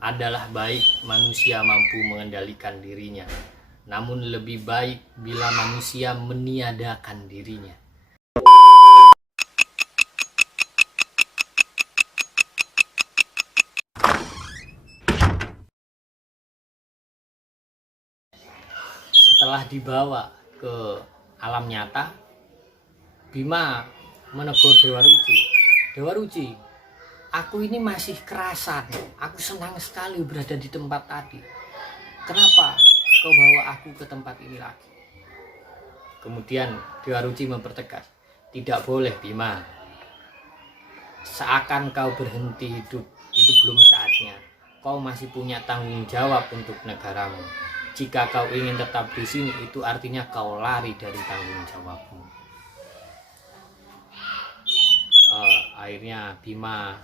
Adalah baik manusia mampu mengendalikan dirinya, namun lebih baik bila manusia meniadakan dirinya. Setelah dibawa ke alam nyata, Bima menegur Dewa Ruci. Dewa Ruci, aku ini masih kerasan. Aku senang sekali berada di tempat tadi. Kenapa kau bawa aku ke tempat ini lagi? Kemudian Dewa Ruci mempertegas, tidak boleh Bima. Seakan kau berhenti hidup, itu belum saatnya. Kau masih punya tanggung jawab untuk negaramu. Jika kau ingin tetap di sini, itu artinya kau lari dari tanggung jawabmu. Akhirnya Bima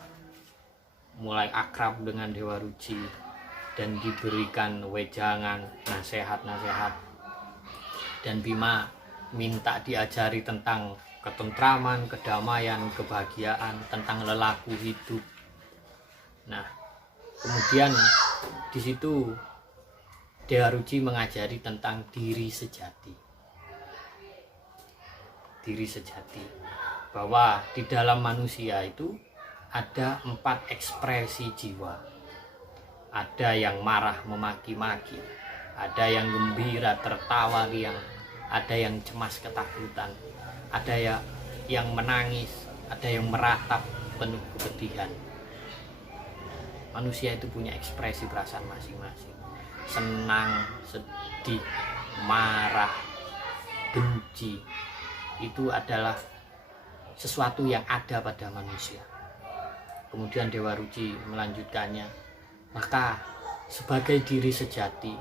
mulai akrab dengan Dewa Ruci dan diberikan wejangan, nasihat-nasihat. Dan Bima minta diajari tentang ketentraman, kedamaian, kebahagiaan, tentang lelaku hidup. Nah, kemudian di situ Dewa Ruci mengajari tentang diri sejati. Diri sejati. Bahwa di dalam manusia itu ada 4 ekspresi jiwa. Ada yang marah memaki-maki, ada yang gembira tertawa riang, ada yang cemas ketakutan, ada yang menangis, ada yang meratap penuh kepedihan. Manusia itu punya ekspresi perasaan masing-masing. Senang, sedih, marah, benci, itu adalah sesuatu yang ada pada manusia. Kemudian Dewa Ruci melanjutkannya, maka sebagai diri sejati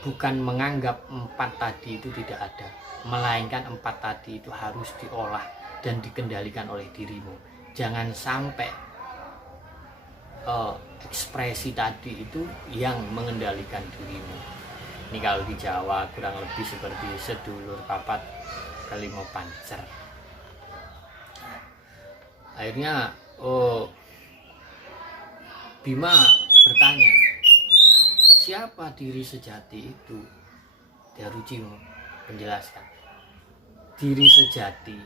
bukan menganggap 4 tadi itu tidak ada, melainkan 4 tadi itu harus diolah dan dikendalikan oleh dirimu. Jangan sampai ekspresi tadi itu yang mengendalikan dirimu. Ini kalau di Jawa kurang lebih seperti sedulur papat kelima pancer. Akhirnya Bima bertanya, siapa diri sejati itu? Dewa Ruci menjelaskan, diri sejati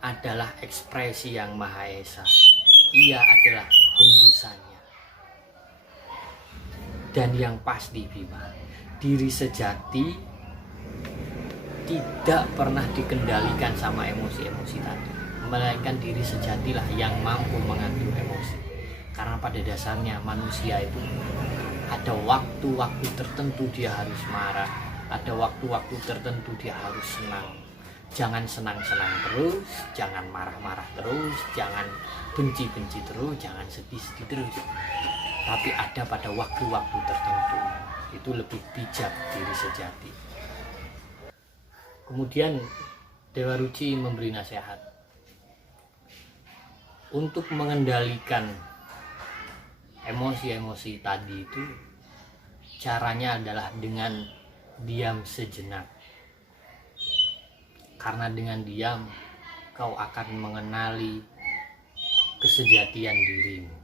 adalah ekspresi yang Maha Esa. Ia adalah hembusannya. Dan yang pasti Bima, diri sejati tidak pernah dikendalikan sama emosi-emosi tadi, melainkan diri sejatilah yang mampu mengatur emosi. Karena pada dasarnya manusia itu ada waktu-waktu tertentu dia harus marah, ada waktu-waktu tertentu dia harus senang. Jangan senang-senang terus, jangan marah-marah terus, jangan benci-benci terus, jangan sedih-sedih terus. Tapi ada pada waktu-waktu tertentu, itu lebih bijak diri sejati. Kemudian Dewa Ruci memberi nasihat untuk mengendalikan emosi-emosi tadi itu. Caranya adalah dengan diam sejenak, karena dengan diam kau akan mengenali kesejatian dirimu.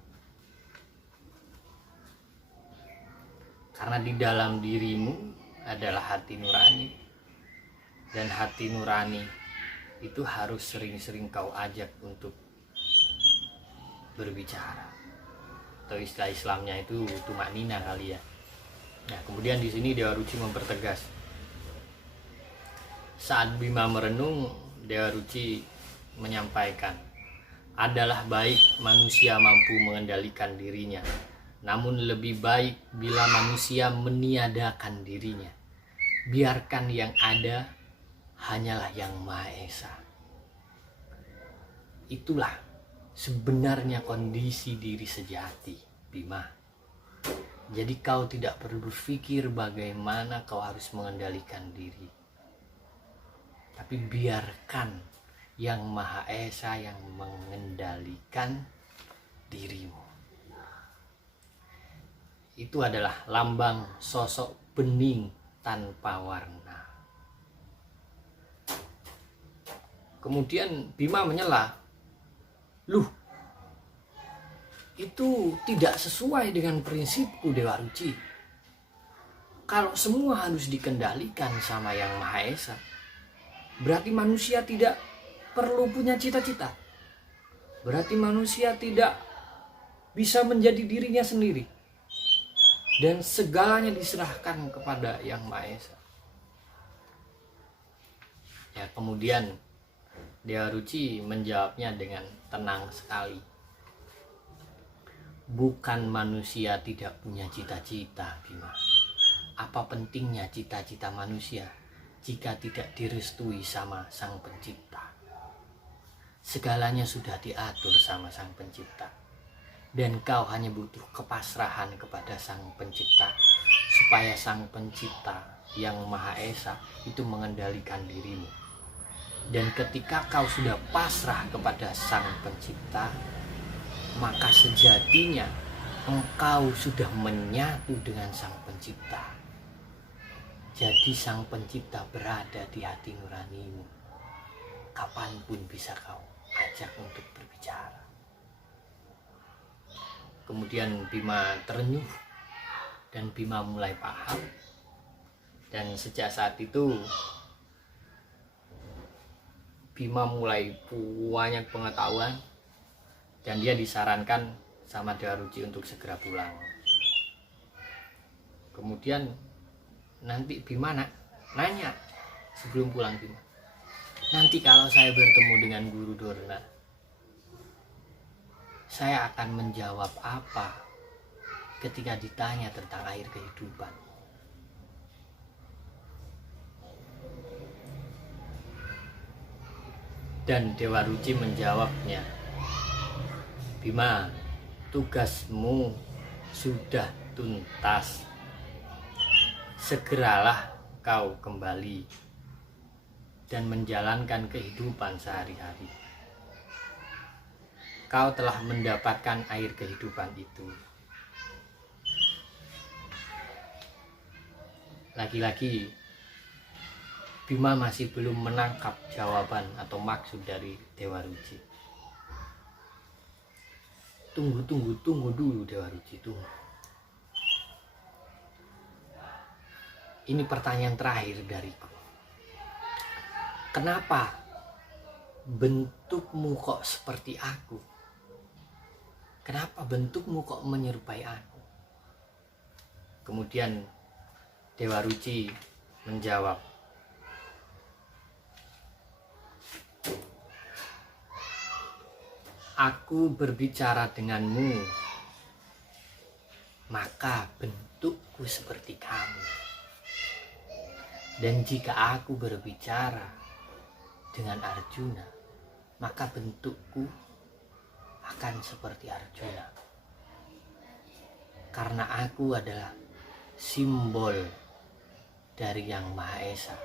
Karena di dalam dirimu adalah hati nurani, dan hati nurani itu harus sering-sering kau ajak untuk berbicara. Atau istilah Islamnya itu tumaknina kali ya. Nah, kemudian di sini Dewa Ruci mempertegas. Saat Bima merenung, Dewa Ruci menyampaikan, adalah baik manusia mampu mengendalikan dirinya, namun lebih baik bila manusia meniadakan dirinya. Biarkan yang ada hanyalah yang Maha Esa. Itulah sebenarnya kondisi diri sejati, Bima. Jadi kau tidak perlu berpikir bagaimana kau harus mengendalikan diri, tapi biarkan yang Maha Esa yang mengendalikan dirimu. Itu adalah lambang sosok bening tanpa warna. Kemudian Bima menyela, "Luh, itu tidak sesuai dengan prinsipku Dewa Ruci. Kalau semua harus dikendalikan sama Yang Maha Esa, berarti manusia tidak perlu punya cita-cita. Berarti manusia tidak bisa menjadi dirinya sendiri. Dan segalanya diserahkan kepada Yang Maha Esa. Ya, kemudian Dewa Ruci menjawabnya dengan tenang sekali. Bukan manusia tidak punya cita-cita, Bima. Apa pentingnya cita-cita manusia jika tidak direstui sama Sang Pencipta? Segalanya sudah diatur sama Sang Pencipta. Dan kau hanya butuh kepasrahan kepada Sang Pencipta, supaya Sang Pencipta Yang Maha Esa itu mengendalikan dirimu. Dan ketika kau sudah pasrah kepada Sang Pencipta, maka sejatinya engkau sudah menyatu dengan Sang Pencipta. Jadi Sang Pencipta berada di hati nuranimu. Kapanpun bisa kau ajak untuk berbicara. Kemudian Bima terenyuh dan Bima mulai paham. Dan sejak saat itu Bima mulai banyak pengetahuan dan dia disarankan sama Dewa Ruci untuk segera pulang. Kemudian nanti Bima nanya sebelum pulang, Bima, nanti kalau saya bertemu dengan Guru Dorna, saya akan menjawab apa ketika ditanya tentang air kehidupan? Dan Dewa Ruci menjawabnya, Bima, tugasmu sudah tuntas. Segeralah kau kembali dan menjalankan kehidupan sehari-hari. Kau telah mendapatkan air kehidupan itu. Lagi-lagi Bima masih belum menangkap jawaban atau maksud dari Dewa Ruci. Tunggu dulu Dewa Ruci, tunggu. Ini pertanyaan terakhir dariku. Kenapa bentukmu kok seperti aku? Kenapa bentukmu kok menyerupai aku? Kemudian Dewa Ruci menjawab, aku berbicara denganmu, maka bentukku seperti kamu. Dan jika aku berbicara dengan Arjuna, maka bentukku akan seperti Arjuna. Karena aku adalah simbol dari Yang Maha Esa.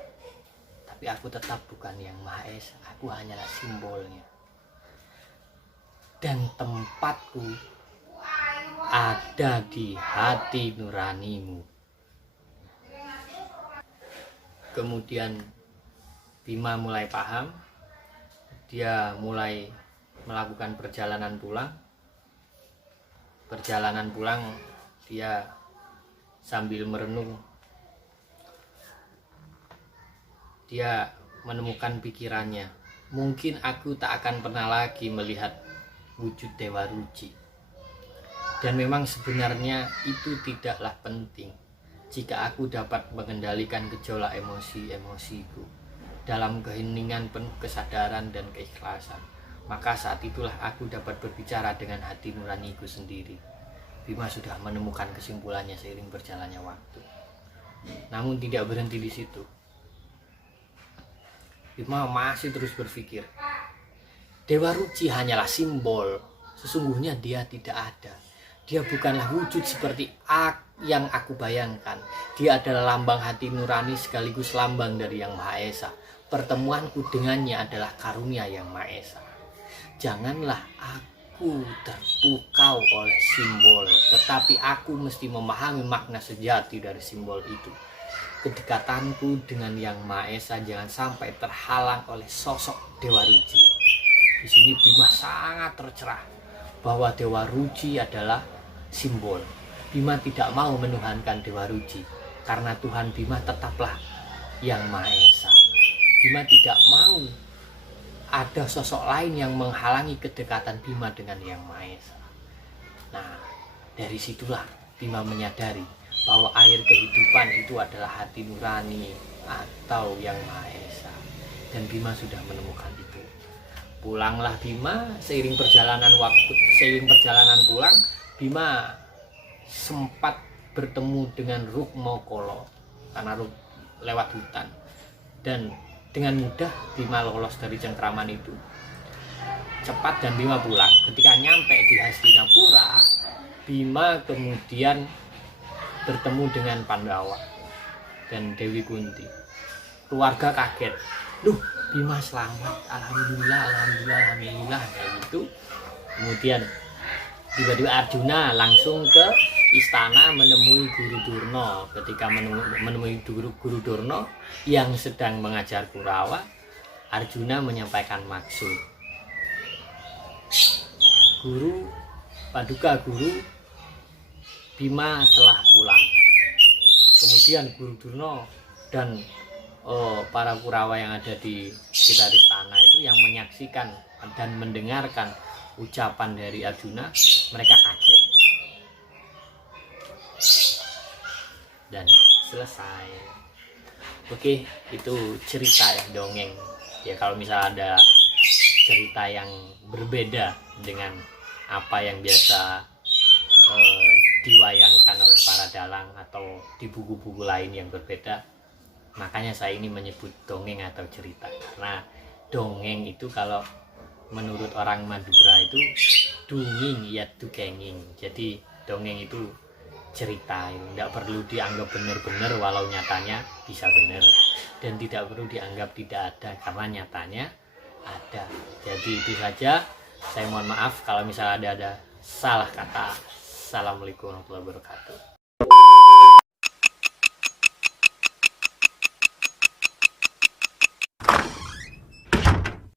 Tapi aku tetap bukan Yang Maha Esa, aku hanyalah simbolnya. Dan tempatku ada di hati nuranimu. Kemudian Bima mulai paham. Dia mulai melakukan perjalanan pulang. Perjalanan pulang dia sambil merenung. Dia menemukan pikirannya, mungkin aku tak akan pernah lagi melihat wujud Dewa Ruci. Dan memang sebenarnya itu tidaklah penting jika aku dapat mengendalikan gejolak emosi-emosiku dalam keheningan penuh kesadaran dan keikhlasan. Maka saat itulah aku dapat berbicara dengan hati nuraniku sendiri. Bima sudah menemukan kesimpulannya seiring berjalannya waktu. Namun tidak berhenti di situ. Bima masih terus berpikir, Dewa Ruci hanyalah simbol. Sesungguhnya dia tidak ada. Dia bukanlah wujud seperti yang aku bayangkan. Dia adalah lambang hati nurani sekaligus lambang dari Yang Maha Esa. Pertemuanku dengannya adalah karunia Yang Maha Esa. Janganlah aku terpukau oleh simbol, tetapi aku mesti memahami makna sejati dari simbol itu. Kedekatanku dengan Yang Maha Esa jangan sampai terhalang oleh sosok Dewa Ruci. Di sini Bima sangat tercerah. bahwa Dewa Ruci adalah simbol. Bima tidak mau menuhankan Dewa Ruci karena Tuhan Bima tetaplah yang Maha Esa. Bima tidak mau ada sosok lain yang menghalangi kedekatan Bima dengan yang Maha Esa. Nah, dari situlah Bima menyadari bahwa air kehidupan itu adalah hati nurani atau yang Maha Esa. Dan Bima sudah menemukan itu. Pulanglah Bima, seiring perjalanan pulang, Bima sempat bertemu dengan Rukmokolo karena lewat hutan. Dan dengan mudah Bima lolos dari cengkraman itu. Cepat dan Bima pulang. Ketika nyampe di Hastinapura, Bima kemudian bertemu dengan Pandawa dan Dewi Kunti. Keluarga kaget. Duh, Bima selamat. Alhamdulillah. Kayak gitu. Kemudian tiba-tiba Arjuna langsung ke istana menemui Guru Durna. Ketika menemui Guru Durna yang sedang mengajar Kurawa, Arjuna menyampaikan maksud. Guru, Paduka Guru, Bima telah pulang. Kemudian Guru Durna dan para Kurawa yang ada di sekitar istana itu yang menyaksikan dan mendengarkan ucapan dari Arjuna, mereka kaget. Dan selesai. Oke, itu cerita ya, dongeng. Ya kalau misalnya ada cerita yang berbeda dengan apa yang biasa diwayangkan oleh para dalang atau di buku-buku lain yang berbeda, makanya saya ini menyebut dongeng atau cerita. Karena dongeng itu kalau menurut orang Madura itu dunging ya dukenging. Jadi dongeng itu cerita, tidak perlu dianggap benar-benar walau nyatanya bisa benar, dan tidak perlu dianggap tidak ada karena nyatanya ada. Jadi itu saja. Saya mohon maaf kalau misalnya ada salah kata. Assalamualaikum warahmatullahi wabarakatuh.